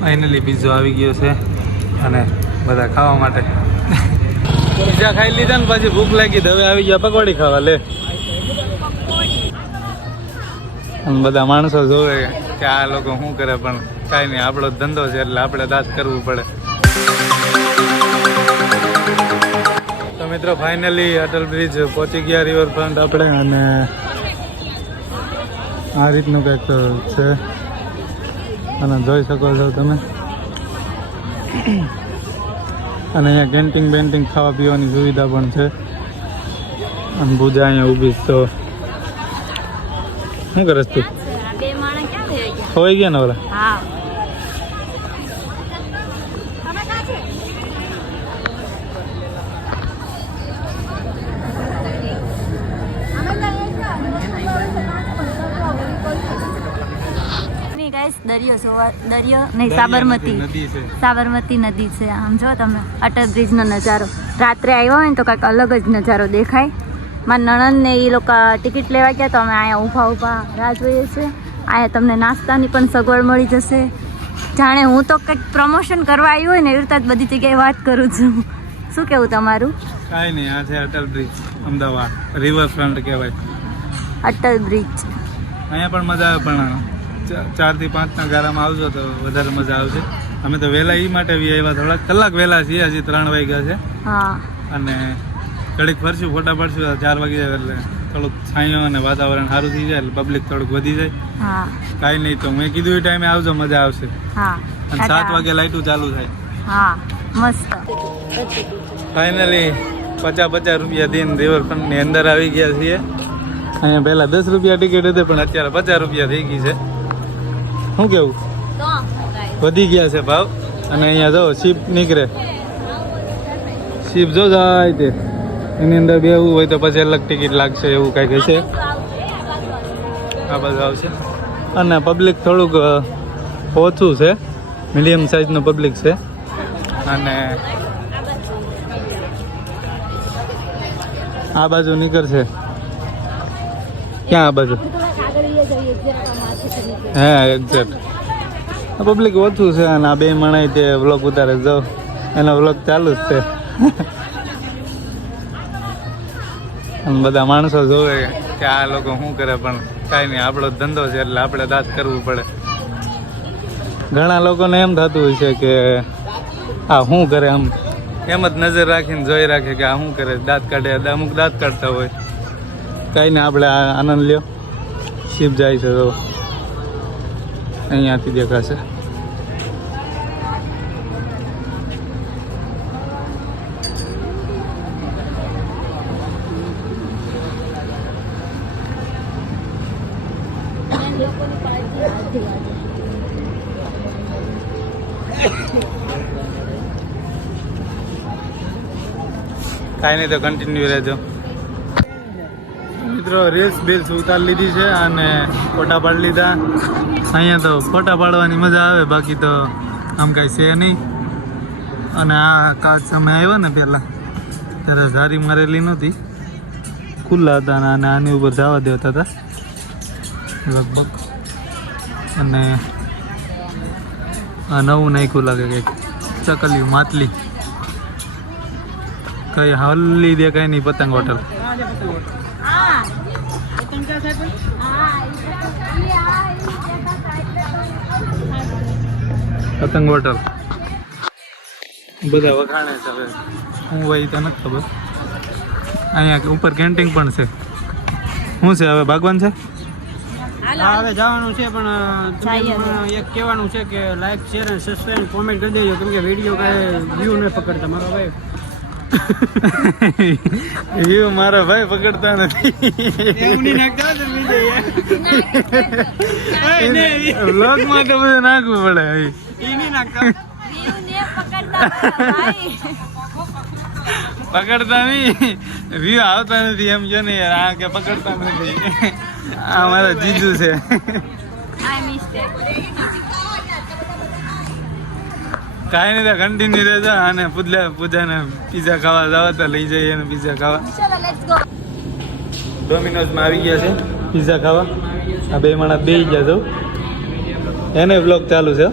Finally piezo આવી ગયો છે અને બધા ખાવા માટે પીઝા ખાઈ લીધા ને પછી ભૂખ લાગી હવે આવી ગયા પકોડી ખાવા લે. અને બધા માણસો જોવે કે આ લોકો શું કરે પણ કાંઈ નહીં, આપણો ધંધો છે એટલે આપણે દાંત કરવું પડે. તો મિત્રો ફાઇનલી અટલ બ્રિજ પહોંચી ગયા રિવરફ્રન્ટ આપણે, અને આ રીતનું કંઈક છે અને જોઈ શકો છો તમે. અને અહીંયા કેન્ટીન બેન્ટીન ખાવા પીવાની સુવિધા પણ છે. અને પૂજા અહીંયા ઊભી તો શું કરસ તું? ખોવાઈ ગયા ને ઓલા? દરિયો નહીં, સાબરમતી નદી છે. આમ જો તમે અટલ બ્રિજનો નજારો રાત્રે આવ્યો હોય ને તો કાંઈક અલગ જ નજારો દેખાય. મારા નણંદ ને એ લોકો ટિકિટ લેવા ગયા તો અમે અહીંયા ઊભા રાહ જોઈએ છીએ. અહીંયા તમને નાસ્તાની પણ સગવડ મળી જશે. જાણે હું તો કંઈક પ્રમોશન કરવા આવી હોય ને એવી રીતે બધી જગ્યાએ વાત કરું છું. શું કેવું તમારું? કાંઈ નહીં, આ છે અટલ બ્રિજ અમદાવાદ, રિવરફ્રન્ટ કહેવાય અટલ બ્રિજ. અહીંયા પણ મજા આવે, પણ 4 થી 5 ગારામાં આવજો તો વધારે મજા આવશે. અમે તો વહેલા એ માટે આવ્યા, થોડાક કલાક વહેલા છીએ, હજી 3 વાગ્યા છે. અને ઘડીક ફરશું, ફોટા પાડશું, 4 વાગી જાય એટલે થોડુંક છાંયો અને વાતાવરણ સારું થઈ જાય એટલે પબ્લિક થોડુંક વધી જાય. કાંઈ નહીં, તો મેં કીધું એ ટાઈમે આવજો, મજા આવશે. અને 7 વાગે લાઇટું ચાલુ થાય. મસ્ત. ફાઇનલી 50 રૂપિયા દઈને રિવરફ્રન્ટની અંદર આવી ગયા છીએ. અહીંયા પહેલાં 10 રૂપિયા ટિકિટ હતી પણ અત્યારે 50 રૂપિયા થઈ ગઈ છે. શું કેવું? વધી ગયા છે ભાવ. અને અહીંયા જો શીપ નીકળે, શીપ જો જાય તે એની અંદર બેવું હોય તો પછી અલગ ટિકિટ લાગશે, એવું કંઈક હશે. આ બાજુ આવશે. અને પબ્લિક થોડુંક ઓછું છે, મીડિયમ સાઇઝનું પબ્લિક છે. અને આ બાજુ નીકળશે. ક્યાં આ બાજુ? હા એક્ઝેક્ટ. પબ્લિક ઓછું છે અને આ 2 માણસ તે વ્લોગ ઉતારે, જાઓ એનો વ્લોગ ચાલુ જ છે. અને બધા માણસો જોવે કે આ લોકો શું કરે પણ કાંઈ નહીં, આપણો ધંધો છે એટલે આપણે દાંત કરવું પડે. ઘણા લોકોને એમ થતું હોય છે કે આ શું કરે, એમ જ નજર રાખીને જોઈ રાખે કે આ શું કરે, દાંત કાઢે. અમુક દાંત કાઢતા હોય. કાંઈ નહીં, આપણે આનંદ લ્યો. શીપ જાય છે તો અહીંયાથી દેખાશે. કાંઈ નહીં, તો કન્ટિન્યુ રહેજો. મિત્રો રીલ્સ ઉતારી લીધી છે અને ફોટા પાડી લીધા. અહીંયા તો ફોટા પાડવાની મજા આવે, બાકી તો આમ કાંઈ છે નહીં. અને આ કાચ અમે આવ્યા ને પહેલાં ત્યારે ઝારી મારેલી નહોતી, ખુલ્લા હતા અને આની ઉપર જવા દેતા હતા લગભગ. અને આ નવું નાખ્યું લાગે કંઈક, ચકલિયું માતલી કઈ હલ્લી દે, કઈ નહીં. પતંગ હોટલ પતંગ હોટલ બધા વખાણે છે. હવે હું હોય તો નથી ખબર. અહીંયા ઉપર કેન્ટીન પણ છે. શું છે હવે ભાગવાન છે? હવે જવાનું છે, પણ એક કહેવાનું છે કે લાઈક શેર અને સબસ્ક્રાઈબ કોમેન્ટ કરી દેજો, કેમ કે વિડીયો કાંઈ વ્યૂ નહીં પકડતા મારા ભાઈ. વ્યૂ મારા ભાઈ પકડતા નથી. વ્લોગ માટે બધું નાખવું પડે. પકડતા નહીં, વ્યૂ આવતા નથી એમ જો ને યાર. આ કે પકડતા નથી, આ મારા જીજુ છે. કાંઈ નહીં, તો કન્ટિન્યુ રહેજો. અને પૂજાને પીઝા ખાવા જવા તો લઈ જઈએ એને પીઝા ખાવા. ડોમિનોઝમાં આવી ગયા છે પીઝા ખાવા. આ 2 માણસ બેસી ગયા છો, એને વ્લોગ ચાલુ છે.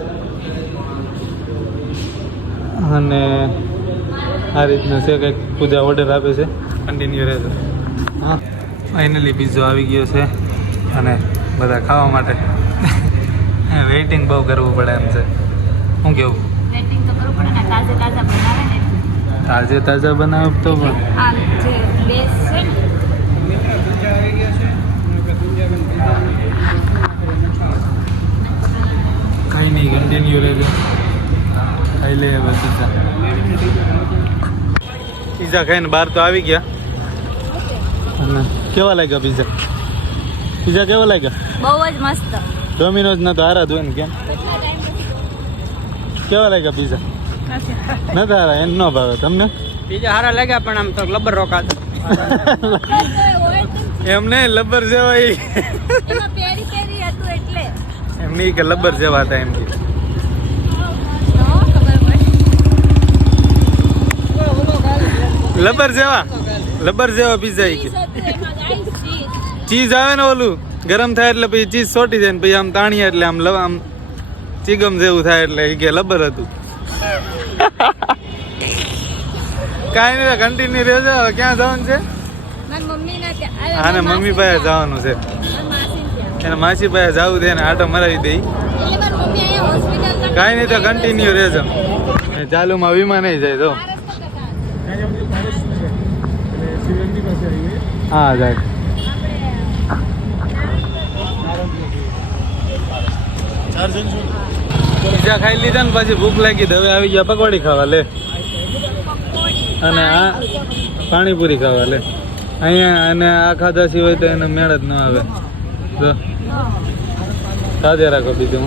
અને આ રીતનું છે કંઈક પૂજા ઓર્ડર આપે છે કન્ટિન્યુ રહેશે. હા ફાઇનલી પીઝો આવી ગયો છે અને બધા ખાવા માટે વેઇટિંગ બહુ કરવું પડે એમ છે. શું કેવું? વેટિંગ તો કરવું પડે ને, તાજા તાજા બનાવે ને. તાજે તાજા બનાવ તો પણ આ જે બેસ છે ને કંઈ નહીં કન્ટિન્યુ રહેશે. ખાઈ લઈએ બસ પીઝા ખાઈને બહાર તો આવી ગયા. અને કેવા લાગ્યા પીઝા? પીઝા કેવા લાગ્યા? બહુ જ મસ્ત. ડોમિનોઝ ના તો હારા જ હોય ને. કેમ કેવા લાગ્યા પીઝા? નથી હારા, એને ન ભાવે. તમને? બીજા સારા લાગ્યા પણ આમ તો લબર રોકાતા. એમ નહીં, લબર જેવા ઈ. એમાં પેરી પેરી હતું એટલે એમ નહીં કે લબર જેવા હતા એમ કે. લબર જેવા પીઝા ઈ કે. ચીઝ આવે ને ઓલું ગરમ થાય એટલે પછી ચીઝ સોટી જાય ને પછી આમ તાણીએ એટલે આમ આમ ચીગમ જેવું થાય એટલે ઈ કે લબર હતું. કાંઈ નહીં, કન્ટિન્યુ રહેજો. હવે ક્યાં જવાનું છે? આને મમ્મી પાસે જવાનું છે. એને માસી પાસે જવું છે, એને આટો મરાવી દઈ. કાંઈ નહીં તો કન્ટિન્યુ રહેજો. ચાલુમાં વિમાન નહીં જાય તો. હા જાય. પીઝા ખાઈ લીધા ને પછી ભૂખ લાગી, હવે આવી ગયા પકોડી ખાવા. લે અને આ પાણીપુરી ખાવા. લે અહીંયા અને આ ખાધા સિવાય તો એને મેળ જ ન આવે. તો સાદે રાખો બીજું.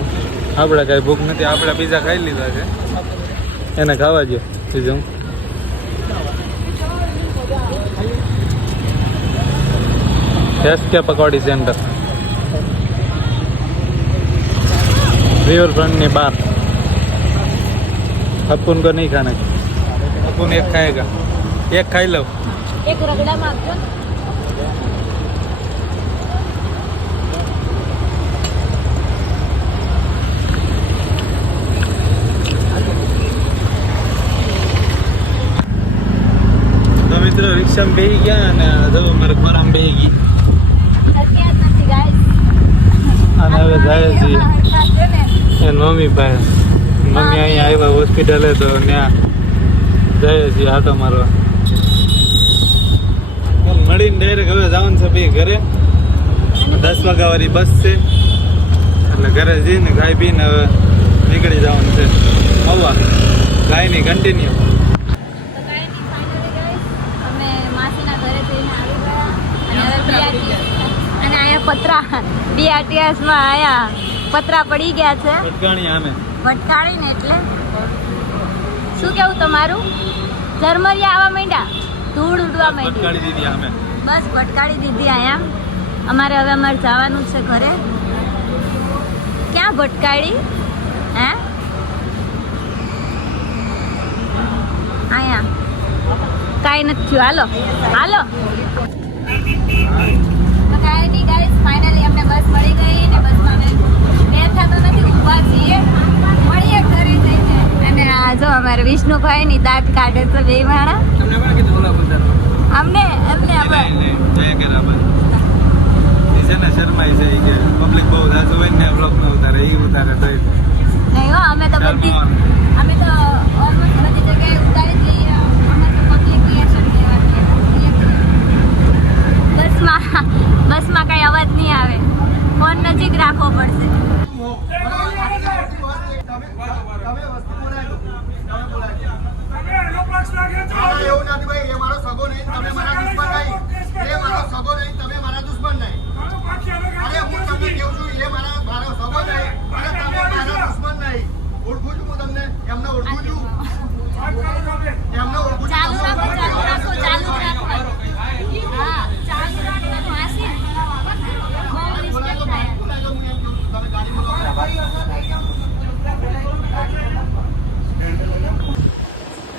આપણે કાંઈ ભૂખ નથી, આપણે પીઝા ખાઈ લીધા છે, એને ખાવા દો બીજું. એસકે પકોડી સેન્ટર रिवर फ्रंट ની बाहर. अपन को नहीं खाना, अपन एक खाएगा. एक खाई लो. એક રગડામાં આપજો. તો મિત્રો રિક્ષામાં બેસી ગયા અને જો મારે ખોરામાં બેસી ગઈ અને હવે જાય છે એન મમ્મી પાસે. મમ્મી અહીંયા આવ્યા હોસ્પિટલે તો ત્યાં જાય છે આટો મારવા. મળીને ડાયરેક્ટ હવે જવાનું છે ભાઈ ઘરે. 10 વાગ્યાવાળી બસ છે એટલે ઘરે જઈને ખાઈ પીને હવે નીકળી જવાનું છે. આવવા કાંઈ નહીં કન્ટિન્યુ. પતરા BRTS-માં આયા, પતરા પડી ગયા છે. ભટકાણી ને એટલે શું કેવું તમારું? ઝરમરિયા આવવા માંડ્યા, ધૂળ ઉડવા માંડી. બસ ભટકાડી દીધી અહીંયા. અમારે હવે જવાનું છે ઘરે. ક્યાં ભટકાડી? હે અહીંયા કાંઈ નથી થયું. હાલો હાલો. ફાઇનલી અમને બસ મળી ગઈ ને બસમાં બેઠા તો નથી, ઊભા છીએ. મળીએ ઘરે જઈને. અને આ જો અમારે વિષ્ણુભાઈ ની દાંત કાઢે છે બે માણા. અમને શરમાઈ છે કે પબ્લિક બહુ જાજુ હોય ને બ્લોગ ન ઉતારે, એ ઉતારે તો નહીં હો. અમે તો ઓલમોસ્ટ બધી જગ્યાએ ઉતારી જ લઈએ. અમે તો પબ્લિક રિએક્શન બસમાં કઈ અવાજ નહીં આવે. ફોન નજીક રાખવો પડશે.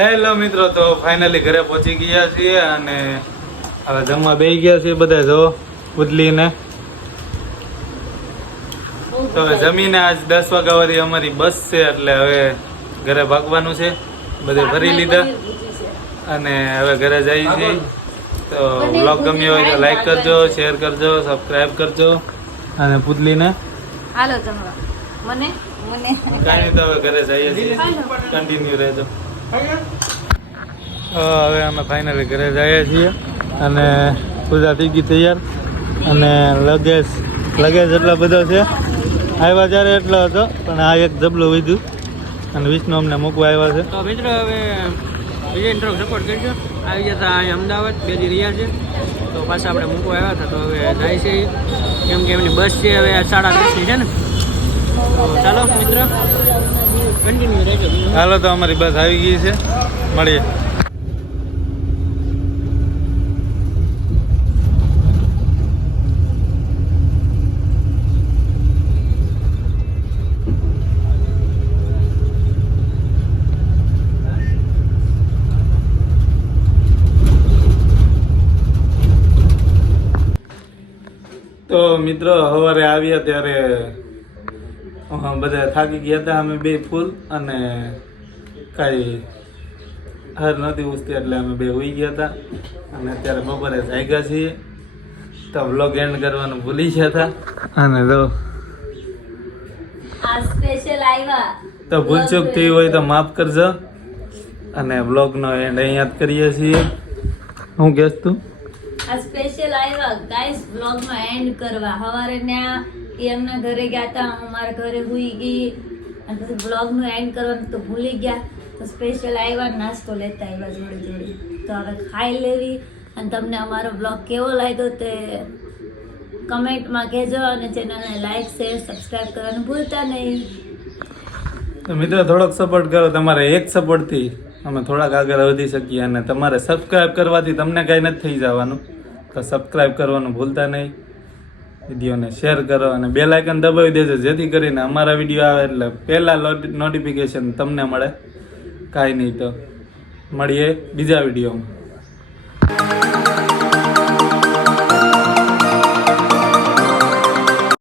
હેલો મિત્રો, તો ફાઇનલી ઘરે પહોંચી ગયા છીએ અને હવે જમવા બેસી ગયા છીએ બધા. જો ઉદલીને તો હવે જમીને આજ 10 વાગ્યાવાળી અમારી બસ છે એટલે હવે ઘરે ભાગવાનું છે. બધે ભરી લીધા અને હવે ઘરે જઈએ છીએ. તો બ્લોગ ગમ્યો હોય તો લાઈક કરજો, શેર કરજો, સબસ્ક્રાઈબ કરજો અને પુતલીને હાલો જમવા. મને કાંઈ નહીં, તો હવે ઘરે જઈએ છીએ. કન્ટિન્યુ રહેજો. હવે અમે ફાઇનલી ઘરે જઈએ છીએ અને પૂજા થઈ ગઈ તૈયાર અને લગેજ એટલો બધો છે. આવ્યા જ્યારે એટલો હતો પણ આ એક જબલું વધ્યું અને વિષ્ણુ અમને મૂકવા આવ્યા છે. તો મિત્રો હવે બીજા ઇન્ટ્રો સપોર્ટ કરજો. આવી જતા અહીં અમદાવાદ 2 દી રહ્યા છે તો પાછા આપણે મૂકવા આવ્યા હતા. તો હવે જાય છે કેમ કે એમની બસ છે હવે 10:30 છે ને. તો ચાલો મિત્ર કન્ટિન્યુ રહેજો. હાલો તો અમારી બસ આવી ગઈ છે, મળીએ. તો મિત્રો સવારે આવ્યા ત્યારે બધા થાકી ગયા હતા અમે બે ફૂલ અને કાંઈ હાર નહોતી ઉઠતી એટલે અમે બે હોઈ ગયા હતા અને અત્યારે બપોરે જાગ્યા છીએ. તો વ્લોગ એન્ડ કરવાનું ભૂલી ગયા હતા અને તો આ સ્પેશિયલ આવ્યા તો ભૂલચૂક થઈ હોય તો માફ કરજો અને વ્લોગનો એન્ડ અહીંયા જ કરીએ છીએ. હું કહેશ તું આ સ્પેશિયલ આવ્યા ગાઈસ બ્લોગમાં એન્ડ કરવા. સવારે ત્યાં એમના ઘરે ગયા હતા, હું મારા ઘરે હુઈ ગઈ અને પછી બ્લોગનું એન્ડ કરવાનું તો ભૂલી ગયા. તો સ્પેશિયલ આવ્યા, નાસ્તો લેતા આવ્યા જોડે. તો હવે ખાઈ લેવી અને તમને અમારો બ્લોગ કેવો લાગ્યો તે કમેન્ટમાં કહેજો અને ચેનલને લાઈક શેર સબસ્ક્રાઈબ કરવાનું ભૂલતા નહીં. તો મિત્રો થોડોક સપોર્ટ કરો. તમારે એક સપોર્ટથી અમે થોડાક આગળ વધી શકીએ અને તમારે સબસ્ક્રાઈબ કરવાથી તમને કાંઈ નથી થઈ જવાનું. તો સબસ્ક્રાઈબ કરવાનું ભૂલતા નહીં. વિડીયોને શેર કરો અને બેલ આઇકન દબાવી દેજો જેથી કરીને અમારા વિડીયો આવે એટલે પહેલાં નોટિફિકેશન તમને મળે. કાંઈ નહીં તો મળીએ બીજા વિડીયોમાં.